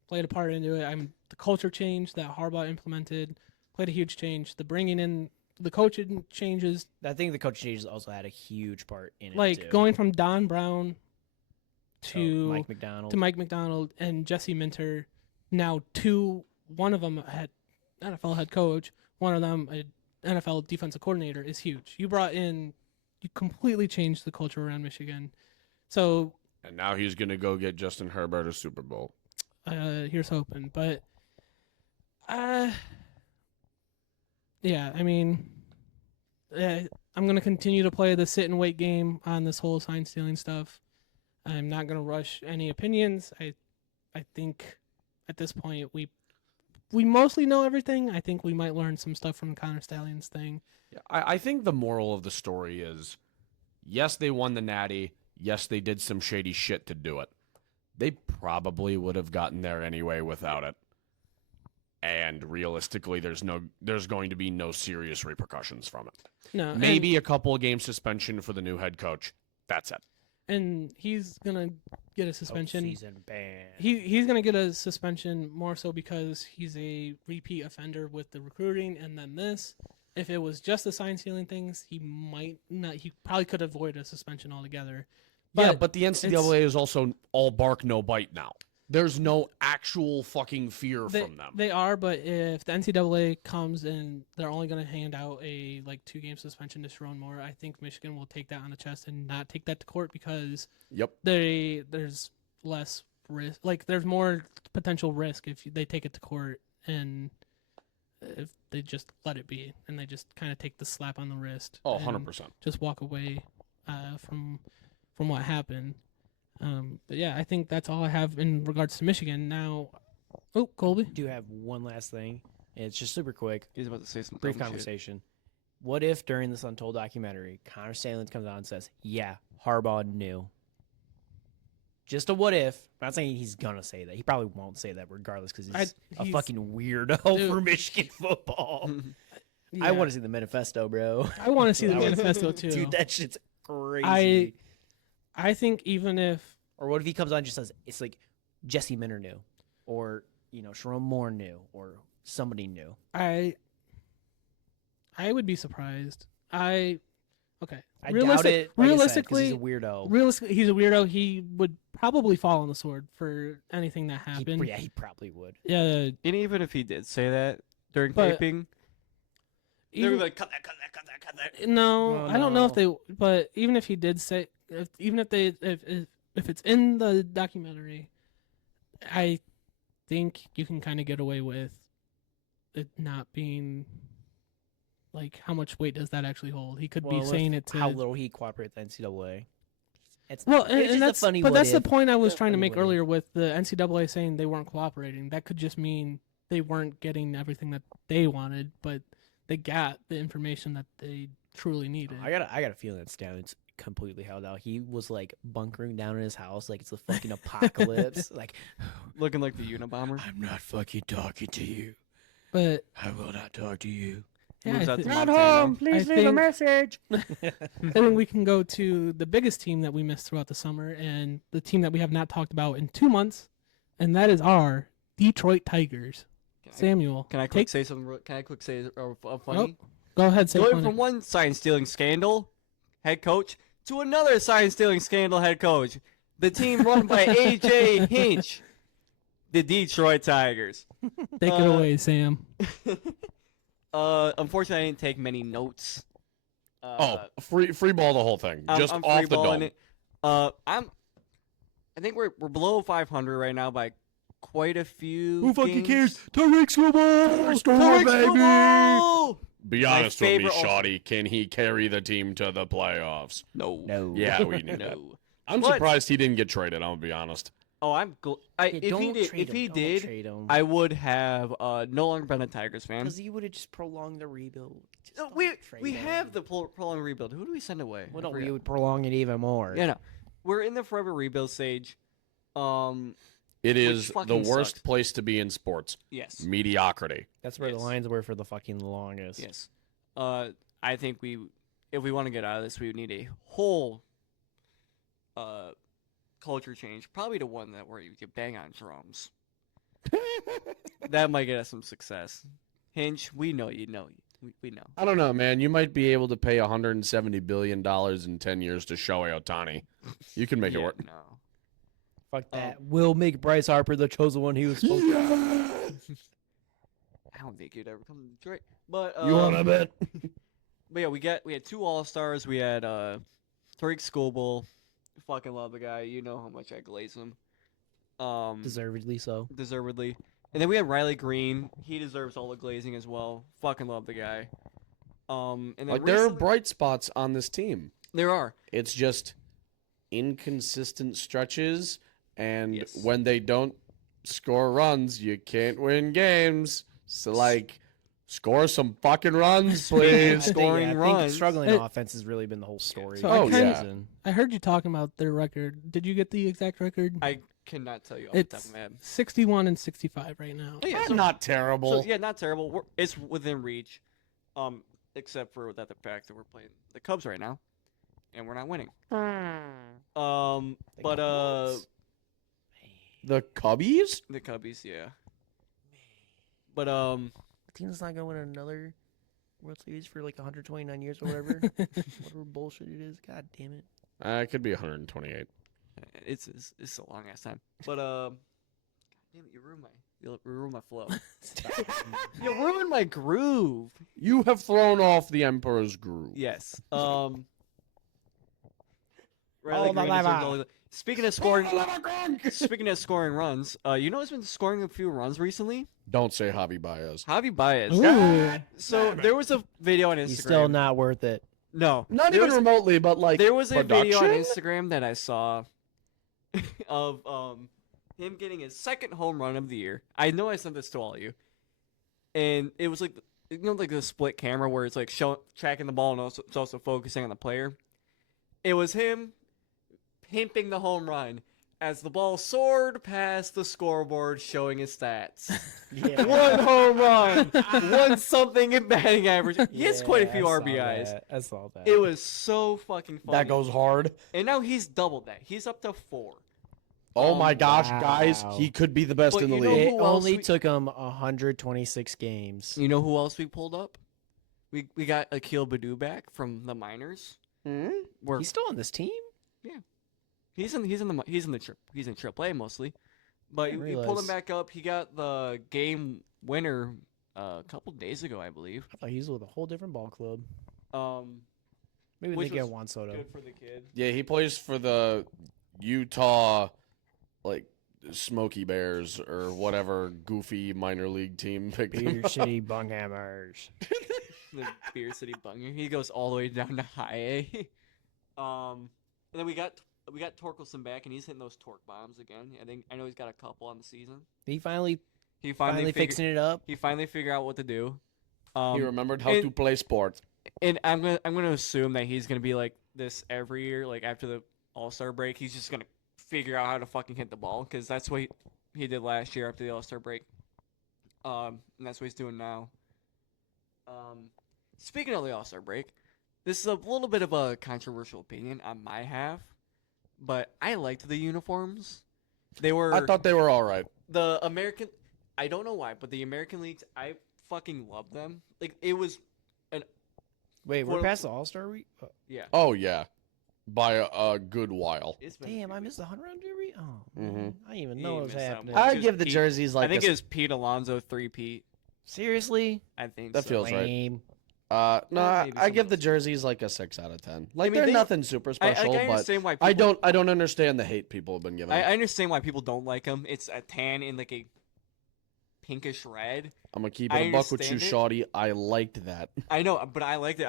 played a part into it. The culture change that Harbaugh implemented played a huge change. The bringing in the coaching changes, I think the coach changes also had a huge part in it. like too. going from Don Brown So, to Mike McDonald. to Mike McDonald and Jesse Minter. Now one of them had NFL head coach, one of them a NFL defensive coordinator is huge. You completely changed the culture around Michigan. So And now he's going to go get Justin Herbert a Super Bowl. here's hoping. But yeah, I mean, I'm gonna continue to play the sit and wait game on this whole sign stealing stuff. I'm not gonna rush any opinions. I think at this point we mostly know everything. I think we might learn some stuff from the Connor Stallions thing. Yeah, I think the moral of the story is, yes, they won the Natty. Yes, they did some shady shit to do it. They probably would have gotten there anyway without it. And realistically, there's going to be no serious repercussions from it. No, Maybe a couple of game suspension for the new head coach. That's it. and he's gonna get a suspension. Season ban. He's gonna get a suspension more so because he's a repeat offender with the recruiting and then this. If it was just the sign stealing things, he might not. He probably could avoid a suspension altogether. But the NCAA is also all bark, no bite now. There's no actual fucking fear They, from them. they are, but if the NCAA comes and they're only going to hand out a 2-game suspension to Sharon Moore, I think Michigan will take that on the chest and not take that to court because Yep. there's less risk. There's more potential risk if they take it to court and if they just let it be and they just kind of take the slap on the wrist. Oh, and 100%. Just walk away from what happened. But yeah, I think that's all I have in regards to Michigan. Now, Colby. I do have one last thing. And it's just super quick. He's about to say some Brief dumb shit. conversation. What if during this Untold documentary, Connor Stalins comes out and says, "Yeah, Harbaugh knew." Just a what if. I'm not saying he's gonna say that. He probably won't say that regardless because he's a he's- fucking weirdo Dude. for Michigan football. Yeah. I want to see the manifesto, bro. I want to see the I wanna- manifesto too. Dude, that shit's crazy. I think even if Or what if he comes on and just says it's like Jesse Minter knew, or Sharon Moore knew, or somebody knew. I would be surprised. Okay. I doubt it. Like Realistically, he's a weirdo. realistically, he's a weirdo. He would probably fall on the sword for anything that He, happened. yeah, he probably would. Yeah. And even if he did say that during But- taping, they would even- be like, cut that, cut that, cut that, cut that. No, No, I don't know if no. they. But even if he did say, if it's in the documentary, I think you can kind of get away with it not being how much weight does that actually hold? He could be Well, saying if- it to how little he cooperated with the NCAA. It's, Well, it's and just that's a funny. but what that's the if. point I was Yeah, trying to funny make what if. earlier with the NCAA saying they weren't cooperating. That could just mean they weren't getting everything that they wanted, but they got the information that they truly needed. I got a feeling that Stallions completely held out. He was bunkering down in his house like it's a fucking apocalypse. Looking like the Unabomber. I'm not fucking talking to you. But I will not talk to you. yeah, Moves I, out to thi- Montana. Please leave a message. I think we can go to the biggest team that we missed throughout the summer and the team that we have not talked about in 2 months, and that is our Detroit Tigers. Samuel, Can I quick say something? Can I quick say funny? go ahead. Say Going funny. from one sign stealing scandal head coach to another sign stealing scandal head coach. The team run by AJ Hinch, the Detroit Tigers. Take it away, Sam. Unfortunately, I didn't take many notes. Free ball the whole thing. Just I'm off the freeballing dome. it. I think we're below 500 right now by quite a few. Who fucking games. cares? Tariq Scooball! Tariq Scooball! Be My honest with me, favorite all- Shoddy. Can he carry the team to the playoffs? No. No. Yeah, we knew that. No. I'm But- surprised he didn't get traded, I'm going to be honest. Oh, I'm. If he did, I would have no longer been a Tigers fan. because you would have just prolonged the rebuild. Just No, don't we trade have him. the prolonged rebuild. Who do we send away? Well, I no, forgot. we would prolong it even more. Yeah, no. We're in the forever rebuild stage. It is the fucking worst sucks. place to be in sports. Yes. Mediocrity. That's where Yes. the Lions were for the fucking longest. Yes. I think if we want to get out of this, we would need a whole culture change. Probably to one where you bang on drums. That might get us some success. Hinch, we know you know. We know. I don't know, man. You might be able to pay $170 billion in 10 years to Shohei Ohtani. You can make it Yeah, work. No. Fuck that. We'll make Bryce Harper the chosen one he was supposed to. I don't think he'd ever come to Detroit. But You want to bet? But yeah, we had 2 All-Stars. We had Tariq Scoble. Fucking love the guy. You know how much I glaze him. Deservedly so. Deservedly. And then we had Riley Green. He deserves all the glazing as well. Fucking love the guy. And then Like, there are recently- bright spots on this team. there are. It's just inconsistent stretches, and Yes. when they don't score runs, you can't win games. So, like, score some fucking runs, I please. think, Scoring I think runs. struggling It- offense has really been the whole story. So of I the kinda- season. I heard you talking about their record. Did you get the exact record? I cannot tell you off the top It's of my head. 61 and 65 right now. Oh, yeah, That's so- not terrible. So yeah, not terrible. It's within reach, except for that the fact that we're playing the Cubs right now, and we're not winning. But The Cubbies? the Cubbies, yeah. But the team's not going to win another World Series for like 129 years or whatever. Whatever bullshit it is. God damn it. It could be 128. it's a long ass time. But Damn it, you ruined my flow. You ruined my groove. You have thrown off the Emperor's groove. Yes. Oh, Riley my Green God. deserves all the- Speaking of scoring, speaking of scoring runs, you know who's been scoring a few runs recently? Don't say Javi Baez. Javi Baez. Ooh. So there was a video on Instagram. He's still not worth it. No, Not there even was- remotely, but like There was a video on production? Instagram that I saw of him getting his second home run of the year. I know I sent this to all of you, and it was like like the split camera where it's like tracking the ball and also it's also focusing on the player. It was him pimping the home run as the ball soared past the scoreboard, showing his stats. Yeah. One home run, one something in batting average. He has quite a few RBIs. I saw that. It was so fucking funny. That goes hard. And now he's doubled that. He's up to 4. Oh my gosh, wow. guys, he could be the best But in the you know league. It who else only we- took him 126 games. You know who else we pulled up? We got Akil Badu back from the minors. Where He's still on this team? he's in AAA mostly, but Didn't we pulled him realize. back up. He got the game winner a couple days ago, I believe. I thought he was with a whole different ball club. Maybe Which they get was Juan Soto. Good for the kid. Yeah, he plays for the Utah, like Smoky Bears or whatever goofy minor league team picked him Beer up. City Bunghammers. The Beer City Bunger. He goes all the way down to high A. And then we got Torkelson back, and he's hitting those torque bombs again. I know he's got a couple on the season. He finally He finally fixing it up. He finally figured out what to do. He remembered how and- to play sports. And I'm gonna assume that he's gonna be like this every year. Like after the All-Star break, he's just gonna figure out how to fucking hit the ball because that's what he did last year after the All-Star break. And that's what he's doing now. Speaking of the All-Star break, this is a little bit of a controversial opinion on my half, but I liked the uniforms. They were. I thought they were all right. The American, I don't know why, but the American leagues, I fucking love them. Like it was, Wait, we're Well- past the All Star week. yeah. Oh yeah, by a good while. It's been Damn, pretty I good. missed the 100 derby. Oh, Mhm. man, I didn't even You know didn't it was miss that happening. much. I'd Just give the Pete- jerseys like I think a it was Pete Alonso 3-peat. Seriously? I think That so. feels right. Lame. No, Well, I maybe give someone the else. jerseys like a 6 out of 10. Like mean, they're they- nothing super special, I but understand why people, I don't understand the hate people have been giving. I understand why people don't like them. It's a tan in like a pinkish red. I'm gonna keep it I a buck with you, understand it. Shawty. I liked that. I know, but I liked it.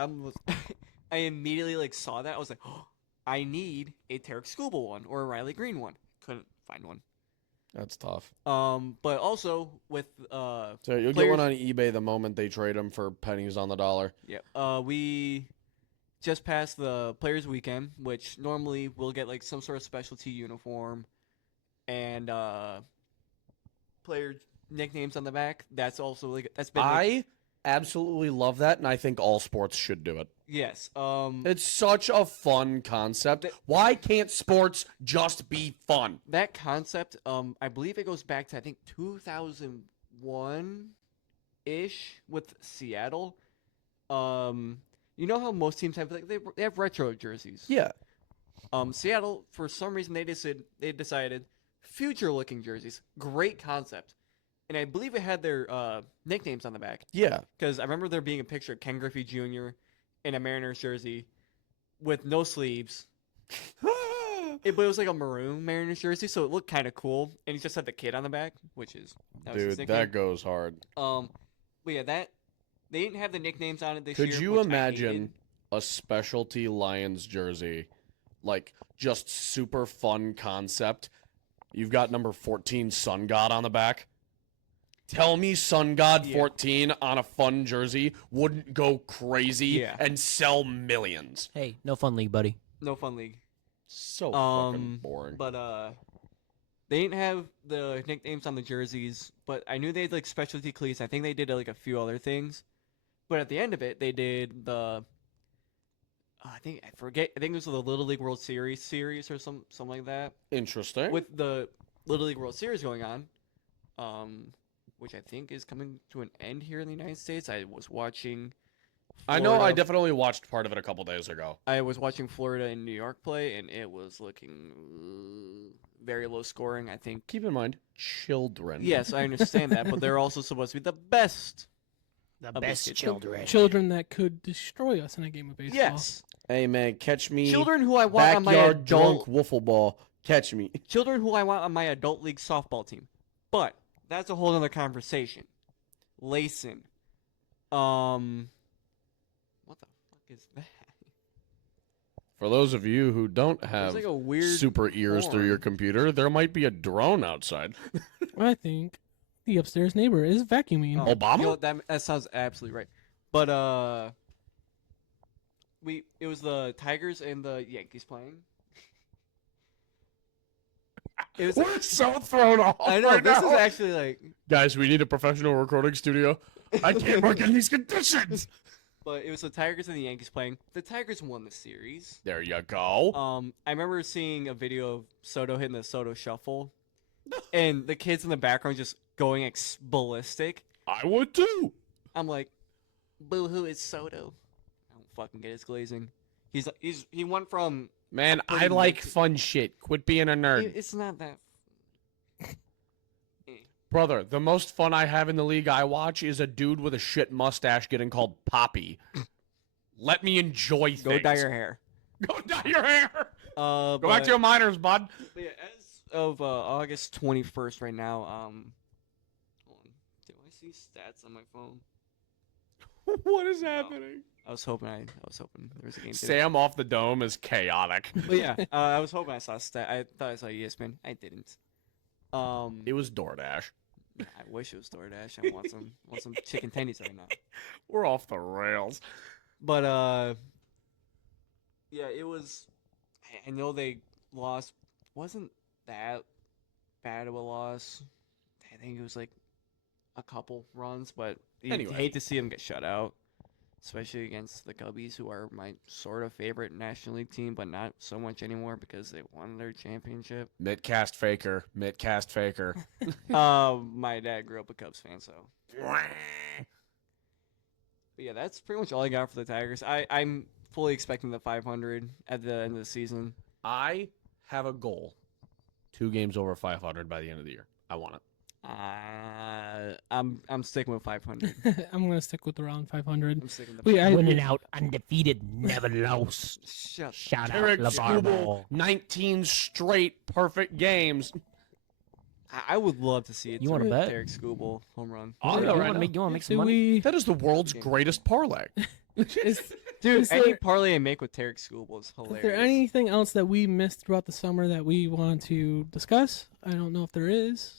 I immediately like saw that. I was like, oh, I need a Tarek Skubal one or a Riley Green one. Couldn't find one. That's tough. But also with So you'll get players- one on eBay the moment they trade them for pennies on the dollar. yeah, we just passed the Players Weekend, which normally we'll get like some sort of specialty uniform and player nicknames on the back. That's also like that's been like, I absolutely love that, and I think all sports should do it. yes. It's such a fun concept. Th- Why can't sports just be fun? That concept, I believe it goes back to I think 2001 ish with Seattle. You know how most teams have like they have retro jerseys. Yeah. Seattle for some reason they decided future looking jerseys. Great concept, and I believe it had their nicknames on the back Yeah. because I remember there being a picture of Ken Griffey Jr. in a Mariners jersey with no sleeves. But it was like a maroon Mariners jersey, so it looked kind of cool. And he just had the kid on the back, which is that was his Dude, nickname. that goes hard. But yeah, that they didn't have the nicknames on it this Could year. you which I imagine hated. a specialty Lions jersey? Like, just super fun concept. You've got number 14 Sun God on the back. Tell me Sun God Yeah. 14 on a fun jersey wouldn't go crazy Yeah. and sell millions. Hey, no fun league, buddy. No fun league? So fucking Um, boring. But they didn't have the nicknames on the jerseys. But I knew they had like specialty cleats. I think they did like a few other things. But at the end of it, they did the. I think it was the Little League World Series or something like that. Interesting. With the Little League World Series going on, which I think is coming to an end here in the United States. I was watching I know. I Florida- definitely watched part of it a couple days ago. I was watching Florida and New York play, and it was looking very low scoring. I think. Keep in mind, children. Yes, I understand that, but they're also supposed to be the best. The Of best biscuit. children. Children that could destroy us in a game of baseball. Yes, Hey man, catch me. children who I want on my Backyard drunk adult. wiffle ball. Catch me. Children who I want on my adult league softball team. But that's a whole other conversation. Layson. What the fuck is that? For those of you who don't There's have like a weird super ears through your horn. computer, there might be a drone outside. I think the upstairs neighbor is vacuuming. Oh, Obama? you know what, that sounds absolutely right. But it was the Tigers and the Yankees playing. It was We're so thrown off. I know right this now. is actually like Guys, we need a professional recording studio. I can't work in these conditions. but it was the Tigers and the Yankees playing. The Tigers won the series. There you go. I remember seeing a video of Soto hitting the Soto shuffle, and the kids in the background just going ballistic. I would too. I'm like, boo hoo, it's Soto. I don't fucking get his glazing. He went from Man, I Pretty like much. fun shit. Quit being a nerd. it's not that. Brother, the most fun I have in the league I watch is a dude with a shit mustache getting called Poppy. Let me enjoy things. Go dye your hair. Go dye your hair. Go Go back to your minors, bud. But yeah, as of August 21st, right now, hold on. Do I see stats on my phone? What is happening? I was hoping there was a game. today. Sam off the dome is chaotic. But yeah, I was hoping I saw stat. I thought I saw ESPN. I didn't. It was DoorDash. I wish it was DoorDash. I want some chicken tendies right now. We're off the rails. But yeah, it was. I know they lost. Wasn't that bad of a loss? I think it was like a couple runs, but you Anyway. hate to see them get shut out, especially against the Cubbies, who are my sort of favorite National League team, but not so much anymore because they won their championship. Mittcast faker. Mittcast faker. My dad grew up a Cubs fan, so. But yeah, that's pretty much all I got for the Tigers. I'm fully expecting the 500 at the end of the season. I have a goal. 2 games over 500 by the end of the year. I want it. I'm sticking with 500. I'm gonna stick with around 500. I'm sticking with Wait, I, Winning out undefeated, never lost. Shut. Shout out Eric LeVar Skubal, Ball. 19 straight perfect games. I would love to see it. You wanna bet? Derek Scooble home run. I'll you go right want now. to make some do money? we? That is the world's Okay. greatest parlay. Is, Dude, is any there, parlay I make with Derek Scooble is is hilarious. there anything else that we missed throughout the summer that we want to discuss? I don't know if there is.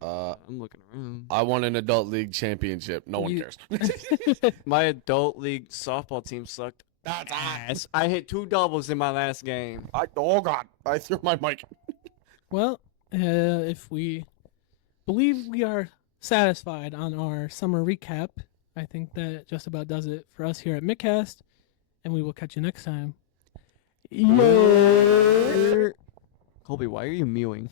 I'm looking around. I won an adult league championship. No one You- cares. My adult league softball team sucked ass. I hit 2 doubles in my last game. Oh God! I threw my mic. Well, if we believe we are satisfied on our summer recap, I think that just about does it for us here at Mittcast, and we will catch you next time. Colby, why are you mewing?